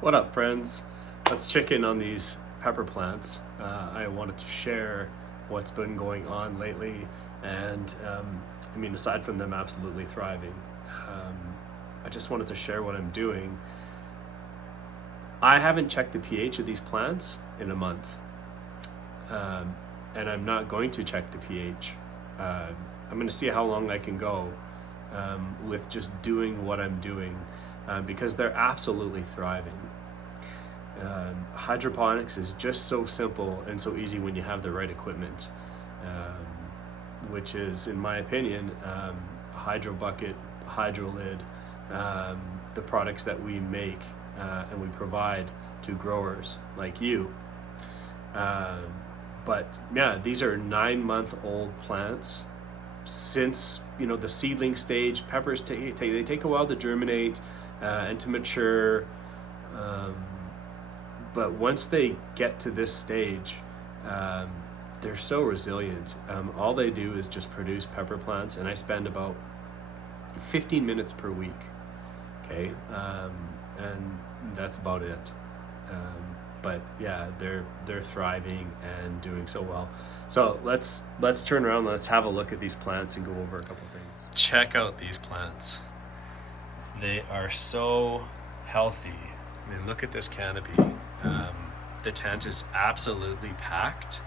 What up, friends? Let's check in on these pepper plants. I wanted to share what's been going on lately, and aside from them absolutely thriving, I just wanted to share what I'm doing. I haven't checked the pH of these plants in a month, and I'm not going to check the pH. I'm going to see how long I can go with just doing what I'm doing, because they're absolutely thriving. Hydroponics is just so simple and so easy when you have the right equipment, which is, in my opinion, a hydro bucket, hydro lid, the products that we make and we provide to growers like you. But yeah, these are 9-month-old plants. Since the seedling stage, peppers they take a while to germinate and to mature. But once they get to this stage, they're so resilient. All they do is just produce pepper plants, and I spend about 15 minutes per week. Okay, and that's about it. But yeah, they're thriving and doing so well. So let's turn around. Let's have a look at these plants and go over a couple things. Check out these plants. They are so healthy. I mean, look at this canopy. The tent is absolutely packed,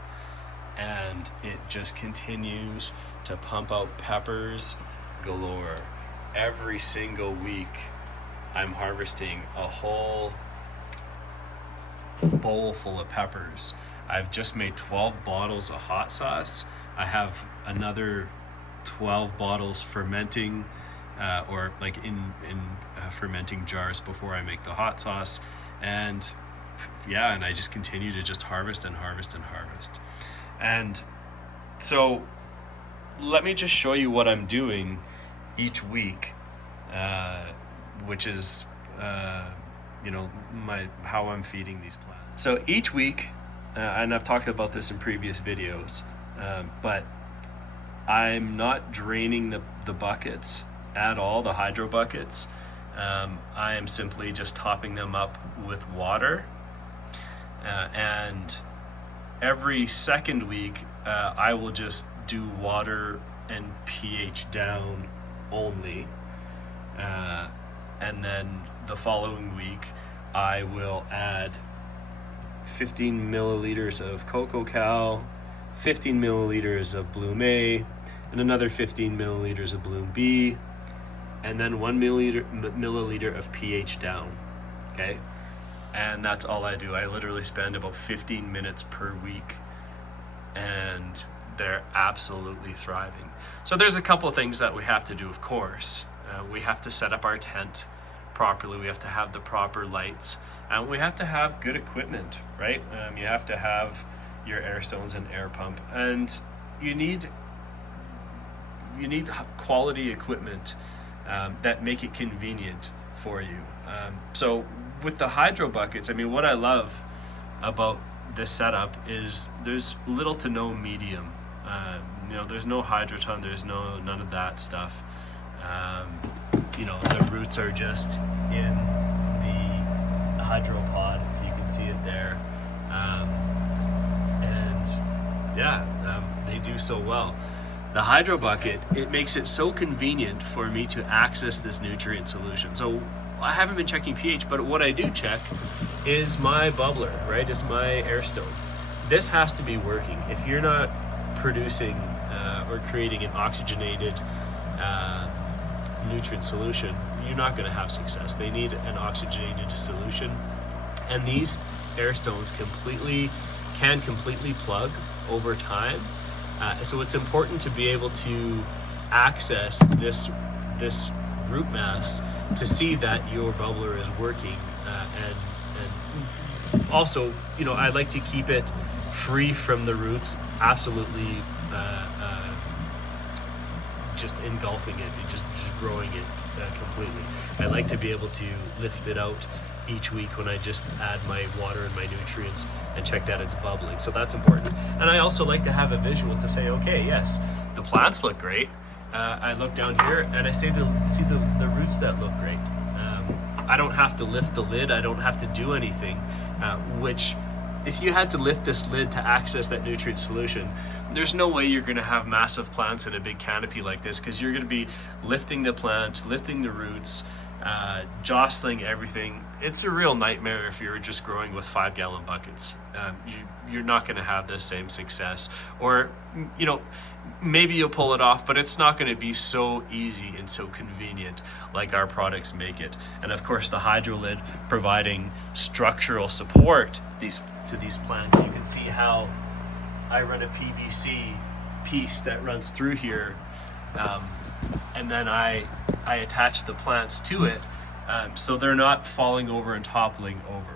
and it just continues to pump out peppers galore. Every single week, I'm harvesting a whole bowl full of peppers. I've just made 12 bottles of hot sauce. I have another 12 bottles fermenting, or like in fermenting jars before I make the hot sauce. And yeah, and I just continue to just harvest and harvest and harvest. And so let me just show you what I'm doing each week, which is how I'm feeding these plants. So each week, and I've talked about this in previous videos, but I'm not draining the buckets at all, the hydro buckets. I am simply just topping them up with water, and every second week I will just do water and pH down only, and then the following week I will add 15 milliliters of Cocoa Cal, 15 milliliters of Bloom A, and another 15 milliliters of Bloom B, and then 1 milliliter of pH down. Okay, and that's all I do. I literally spend about 15 minutes per week, and they're absolutely thriving. So there's a couple of things that we have to do, of course. We have to set up our tent properly. We have to have the proper lights, and we have to have good equipment, right? You have to have your air stones and air pump, and you need quality equipment that make it convenient for you. So with the hydro buckets, I mean, what I love about this setup is there's little to no medium. There's no hydroton, there's none of that stuff. The roots are just in the hydropod, if you can see it there. They do so well. The hydro bucket, it makes it so convenient for me to access this nutrient solution. So I haven't been checking pH, but what I do check is my bubbler, right? Is my air stone. This has to be working. If you're not producing or creating an oxygenated nutrient solution, you're not going to have success. They need an oxygenated solution, and these air stones can completely plug over time. So it's important to be able to access this root mass to see that your bubbler is working, and also, I like to keep it free from the roots, absolutely just engulfing it, just growing it completely. I like to be able to lift it out each week when I just add my water and my nutrients and check that it's bubbling. So that's important. And I also like to have a visual to say, okay, yes, the plants look great. I look down here and I see the roots that look great. I don't have to lift the lid. I don't have to do anything, which if you had to lift this lid to access that nutrient solution, there's no way you're going to have massive plants in a big canopy like this, because you're going to be lifting the plant, lifting the roots, jostling everything. It's a real nightmare if you're just growing with 5-gallon buckets. You're not going to have the same success, or maybe you'll pull it off, but it's not going to be so easy and so convenient like our products make it. And of course, the hydro lid providing structural support to these plants. You can see how I run a PVC piece that runs through here, and then I attach the plants to it, so they're not falling over and toppling over.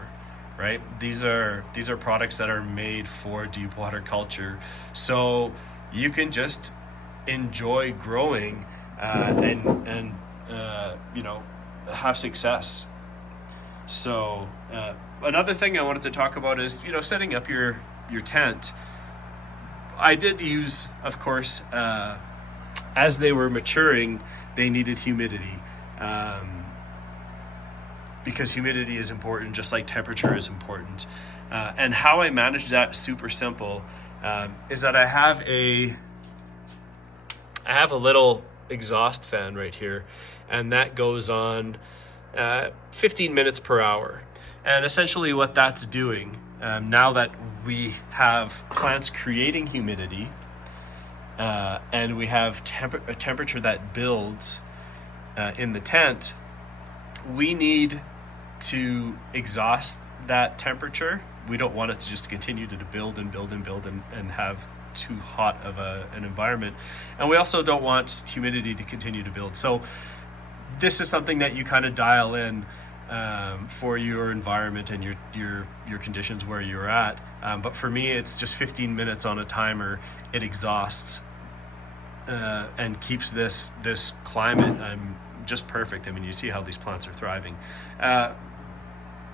Right? These are products that are made for deep water culture, so you can just enjoy growing and have success. So another thing I wanted to talk about is setting up your tent. I did use, of course, as they were maturing, they needed humidity. Because humidity is important, just like temperature is important. And how I manage that, super simple, is that I have a little exhaust fan right here, and that goes on 15 minutes per hour. And essentially what that's doing, now that we have plants creating humidity, and we have a temperature that builds in the tent, we need to exhaust that temperature. We don't want it to just continue to build and have too hot of an environment. And we also don't want humidity to continue to build. So this is something that you kind of dial in for your environment and your conditions where you're at. But for me, it's just 15 minutes on a timer. It exhausts and keeps this climate just perfect. I mean, you see how these plants are thriving.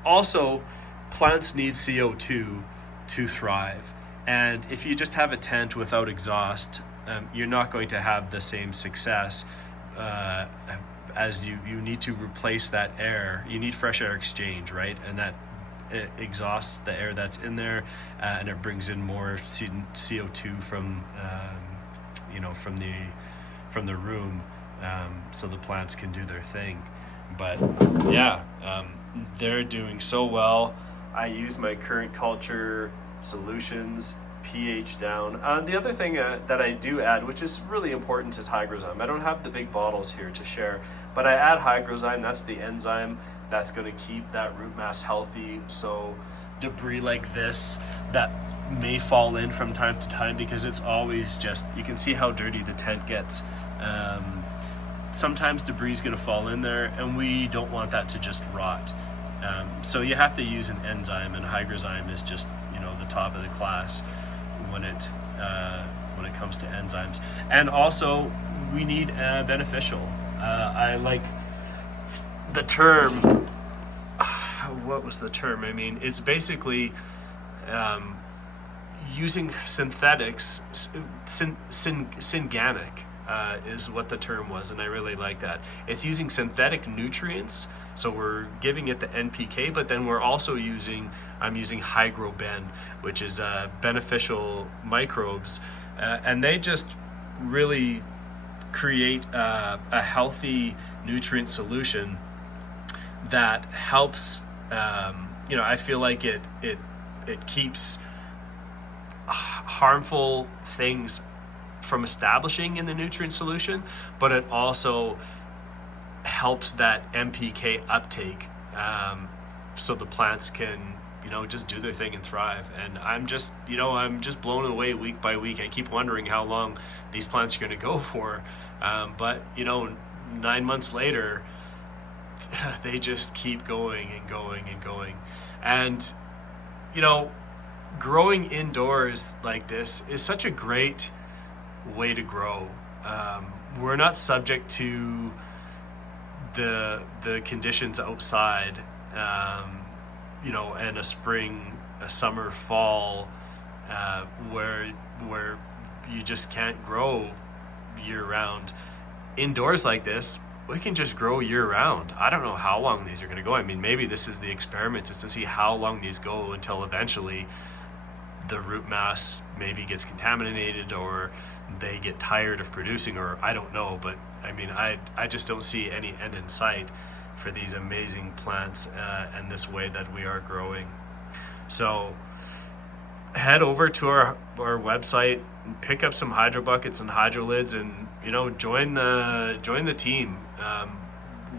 Also, plants need CO2 to thrive. And if you just have a tent without exhaust, you're not going to have the same success as you need to replace that air. You need fresh air exchange, right? And that it exhausts the air that's in there, and it brings in more CO2 from the room, so the plants can do their thing. But yeah, they're doing so well. I use my current culture solutions, pH down. The other thing that I do add, which is really important, is Hygrozyme. I don't have the big bottles here to share, but I add Hygrozyme. That's the enzyme that's going to keep that root mass healthy. So debris like this that may fall in from time to time, because it's always just, you can see how dirty the tent gets. Sometimes debris is going to fall in there, and we don't want that to just rot. So you have to use an enzyme, and Hygrozyme is just the top of the class when it comes to enzymes. And also we need beneficial. I like the term. What was the term? I mean, it's basically using synthetics, synganic. Is what the term was, and I really like that. It's using synthetic nutrients, so we're giving it the NPK, but then we're also I'm using Hygroben, which is beneficial microbes, and they just really create a healthy nutrient solution that helps. I feel like it keeps harmful things from establishing in the nutrient solution, but it also helps that NPK uptake, so the plants can just do their thing and thrive. And I'm just blown away week by week. I keep wondering how long these plants are going to go for, but 9 months later, they just keep going and going and going. And growing indoors like this is such a great way to grow. We're not subject to the conditions outside, and a spring, a summer, fall, where you just can't grow year round. Indoors like this, we can just grow year round. I don't know how long these are going to go. I mean, maybe this is the experiment, is to see how long these go until eventually the root mass maybe gets contaminated, or they get tired of producing, or I don't know. But I mean, I just don't see any end in sight for these amazing plants and this way that we are growing. So head over to our website and pick up some hydro buckets and hydro lids, and join the team.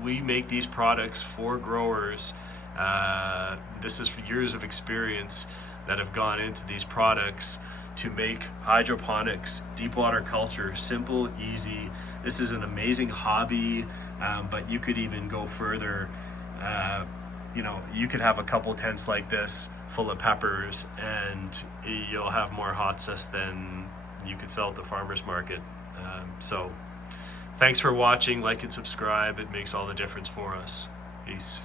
We make these products for growers. This is for years of experience that have gone into these products to make hydroponics, deep water culture, simple, easy. This is an amazing hobby, but you could even go further. You could have a couple tents like this full of peppers, and you'll have more hot sauce than you could sell at the farmer's market. So thanks for watching. Like and subscribe. It makes all the difference for us. Peace.